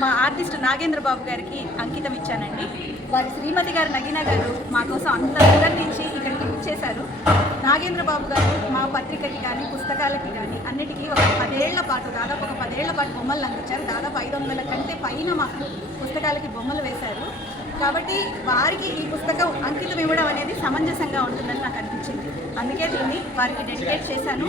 మా ఆర్టిస్ట్ నాగేంద్ర బాబు గారికి అంకితం ఇచ్చానండి. వారి శ్రీమతి గారు నగీనా గారు మా కోసం అంత దూరం నుంచి ఇక్కడికి ఇచ్చేశారు. నాగేంద్ర బాబు గారు మా పత్రికకి కానీ పుస్తకాలకి కానీ అన్నిటికీ ఒక 10 ఏళ్ల పాటు దాదాపు ఒక 10 ఏళ్ల పాటు బొమ్మలు అందించారు. దాదాపు 500 కంటే పైన మాకు పుస్తకాలకి బొమ్మలు వేశారు. కాబట్టి వారికి ఈ పుస్తకం అంకితం ఇవ్వడం అనేది సమంజసంగా ఉంటుందని నాకు అనిపించింది. అందుకే దీన్ని వారికి డెడికేట్ చేశాను.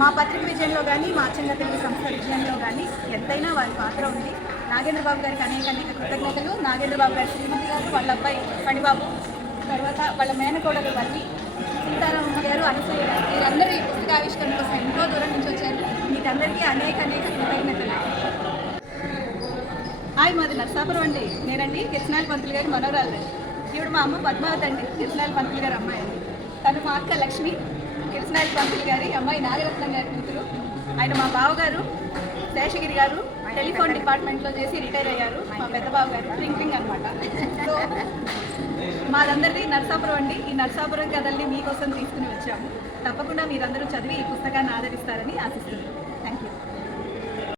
మా పత్రిక విజయంలో కానీ మా అచ్చంగా తెలుగు సంస్థ విజయంలో కానీ ఎంతైనా వారి పాత్ర ఉంది. నాగేంద్ర బాబు గారికి అనేక కృతజ్ఞతలు. నాగేంద్ర బాబు గారి శ్రీమతి గారు, వాళ్ళ అబ్బాయి పడిబాబు, తర్వాత వాళ్ళ మేనకోడలు వల్లి, సీతారామమ్మ గారు, అనసూయ గారు, వీరందరూ ఈ పుస్తక ఆవిష్కరణ కోసం ఎంతో దూరం నుంచి వచ్చారు. మీకందరికీ అనేక కృతజ్ఞతలు. హాయ్, మాది నర్సాపురం అండి. నేనండి కిరసనాయల పంతులు గారి మనోరాలు. ఇప్పుడు మా అమ్మ పద్మావతి అండి, కిరసనాయల పంతులు గారి అమ్మాయి అండి. తను మా అక్క లక్ష్మి, కిరసనాయల పంతులు గారి అమ్మాయి నాగరత్నం గారి కూతురు. ఆయన మా బావగారు శేషగిరి గారు టెలిఫోన్ డిపార్ట్మెంట్లో చేసి రిటైర్ అయ్యారు. మా పెద్ద బాబు గారు ట్రింకింగ్ అనమాట. సో మాదందరిది నర్సాపురం అండి. ఈ నర్సాపురం కథల్ని మీకోసం తీసుకుని వచ్చాము. తప్పకుండా మీరందరూ చదివి ఈ పుస్తకాన్ని ఆదరిస్తారని ఆశిస్తున్నాను.